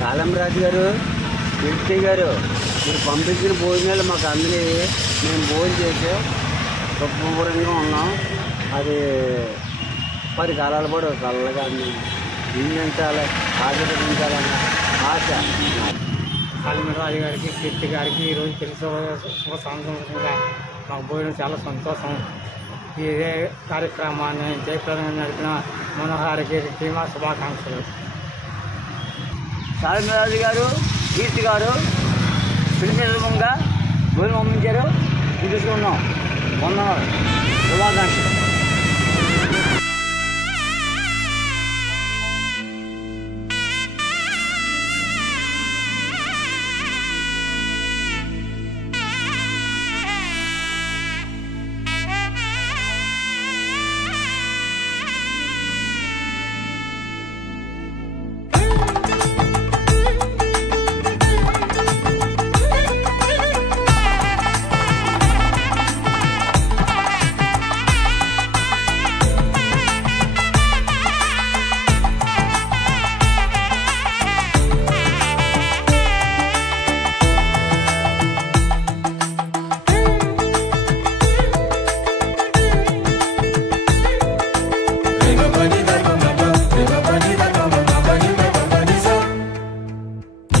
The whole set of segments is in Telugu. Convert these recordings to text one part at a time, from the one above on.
కాలంరాజు గారు, కీర్తి గారు, మీరు పంపించిన భోజనాలు మాకు అందని మేము భోజనం చేసి శుభ్రంగా ఉన్నాం. అది 10 కాలాలు కూడా చల్లగా జీవించాలి, ఆశీర్వదించాలన్న ఆశ. కాలంరాజు గారికి, కీర్తి గారికి ఈరోజు తెలుసు శుభ సంతోషంగా మాకు భోజనం చాలా సంతోషం. ఇదే కార్యక్రమాన్ని జయప్రదంగా నడిపిన మనోహర్ గారికి మా శుభాకాంక్షలు. కాలంరాజు గారు, కీర్తి గారు పిలిచేగా భోజనం పంపించారు, తీసుకున్నాం. మొన్న శుభాకాంక్షలు.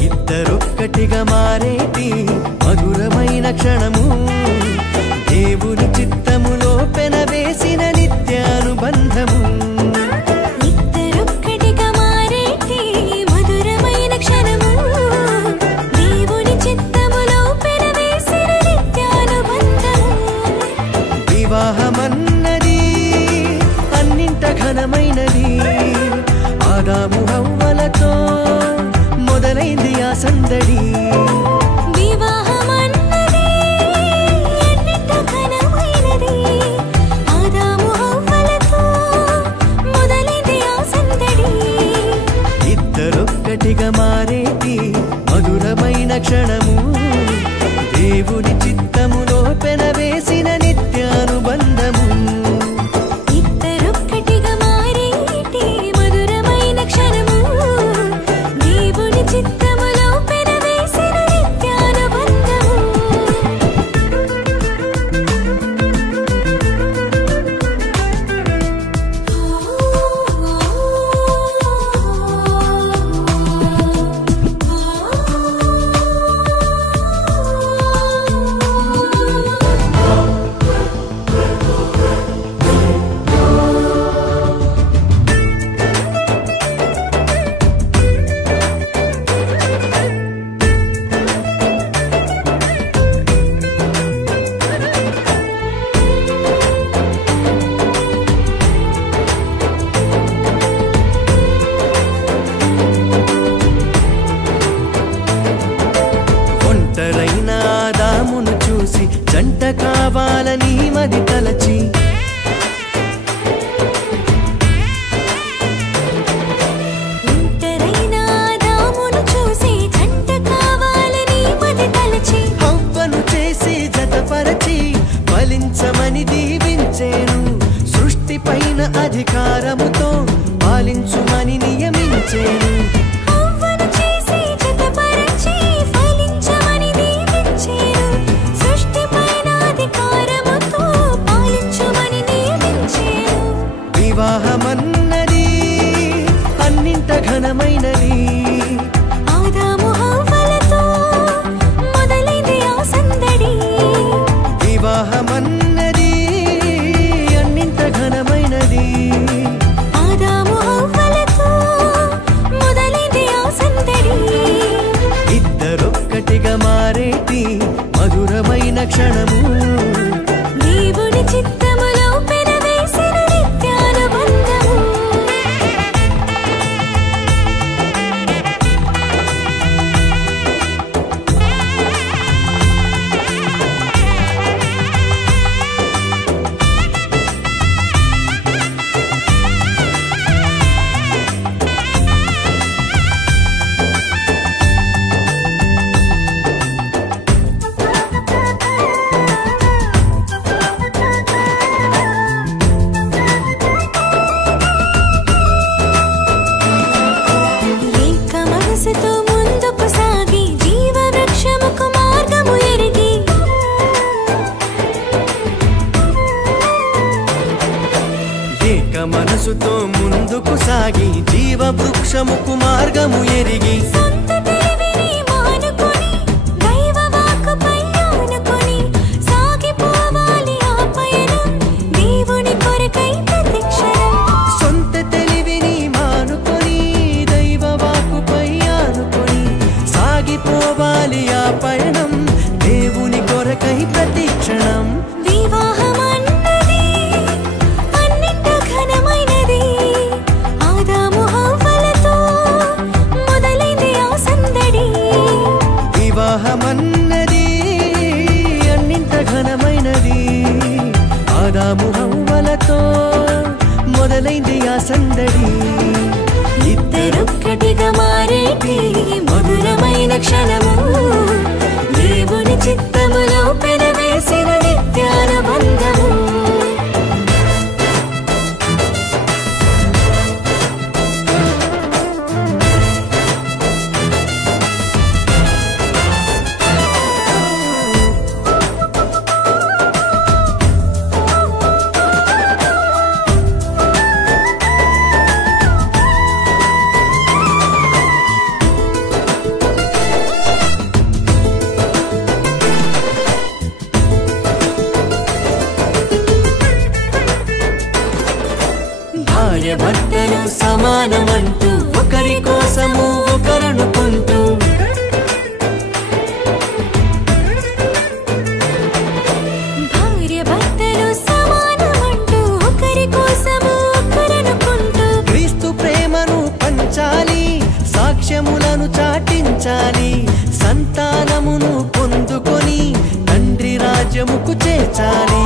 ఇద్దరొక్కటిగా మారేటి మధురమైన క్షణము, దేవుని చిత్తములో పెనవేసిన నిత్యానుబంధము. ఇద్దరొక్కటిగా మారేటి మధురమైన క్షణము, దేవుని చిత్తములో పెనవేసిన నిత్యానుబంధము. వివాహమన్నది అన్నింట ఘనమైనది, ఆదాము హవ్వలతో మొదలైంది ఆ సందడి. వివాహమన్నది అన్నింట ఘనమైనది, ఆదాము హవ్వలతో మొదలైంది ఆ సందడి. ఇద్దరొక్కటిగా మారేటి మధురమైన క్షణము, దేవుని చిత్తములో పెనవేసిన నిత్యానుబంధము. ఇద్దరొక్కటిగా మారేటి మధురమైన క్షణము, దేవుని చిత్తములో పెనవేసిన నిత్యానుబంధము. ఒంటరైన ఆదామును చూసి జంట కావాలని మది తలచి, ఒంటరైన ఆదామును చూసి జంట కావాలని మది తలచి, హవ్వను చేసి జతపరచి ఫలించమని దీవించేను. సృష్టి పైన అధికారముతో పాలించుమని నియమించేను. హవ్వను చేసి జతపరచి ఫలించమని దీవించేను. సృష్టిపైన అధికారముతో పాలించుమని నియమించేను. వివాహమన్నది అన్నింట ఘనమైనది, ఆదాము హవ్వలతో మొదలైంది ఆ సందడి. వివాహమన్నది అన్నింట ఘనమైనది, ఆదాము హవ్వలతో మొదలైంది ఆ సందడి. ఇద్దరొక్కటిగా మారేటి మధురమైన క్షణము, దేవుని చిత్తములో పెనవేసిన నిత్యానుబంధము. వృక్షముకు మార్గము ఎరిగి సొంత తెలివిని మానుకొని దైవ వాక్కుపై ఆనుకొని సాగిపోవాలి ఆ పయనం దేవుని కొరకై ప్రతిక్షణం. సొంత తెలివిని మానుకొని దైవ వాక్కుపై ఆనుకొని సాగిపోవాలి ఆ పయనం దేవుని కొరకై ప్రతిక్షణం. వివాహమన్నది అన్నింట ఘనమైనది. ఆదాము హవ్వలతో మొదలైంది ఆ సందడి. వివాహమన్నది అన్నింట ఘనమైనది. ఆదాము హవ్వలతో మొదలైంది ఆ సందడి. ఇద్దరొక్కటిగా మారేటి మధురమైన క్షణము దేవుని చిత్తములో పెనవేసిన నిత్యానుబంధము. భార్య భర్తలు సమానమంటూ ఒకరి కోసము ఒకరనుకుంటూ భార్య భర్తలు సమానమంటూ ఒకరి కోసము ఒకరనుకుంటూ క్రీస్తు ప్రేమను పంచాలి, సాక్ష్యములను చాటించాలి, సంతానమును పొందుకొని తండ్రి రాజ్యముకు చేర్చాలి.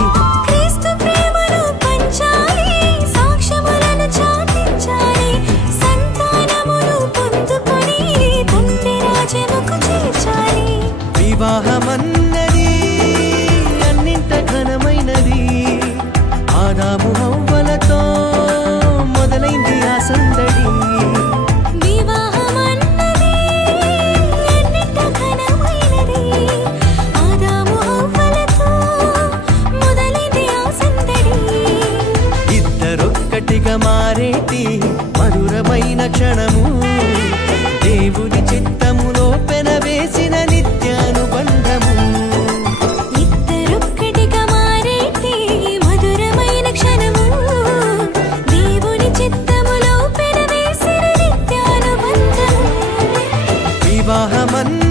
క్రీస్తు ప్రేమను పంచాలి, సాక్ష్యములను చాటించాలి, సంతానమును పొందుకొని తండ్రి రాజ్యముకు చేర్చాలి. వివాహమన్నది అన్నింట ఘనమైనది. ఆదాము హవ్వలతో మొదలైంది ఆ సందడి. వివాహమన్నది అన్నింట ఘనమైనది. ఆదాము హవ్వలతో మొదలైంది ఆ సందడి. ఇద్దరొక్కటిగా మారేటి మధురమైన క్షణము దేవుని చిత్తములో పెనవేసిన నిత్యానుబంధము. ఇద్దరొక్కటిగా మారేటి మధురమైన క్షణము దేవుని చిత్తములో పెనవేసిన నిత్యానుబంధము. వివాహమన్న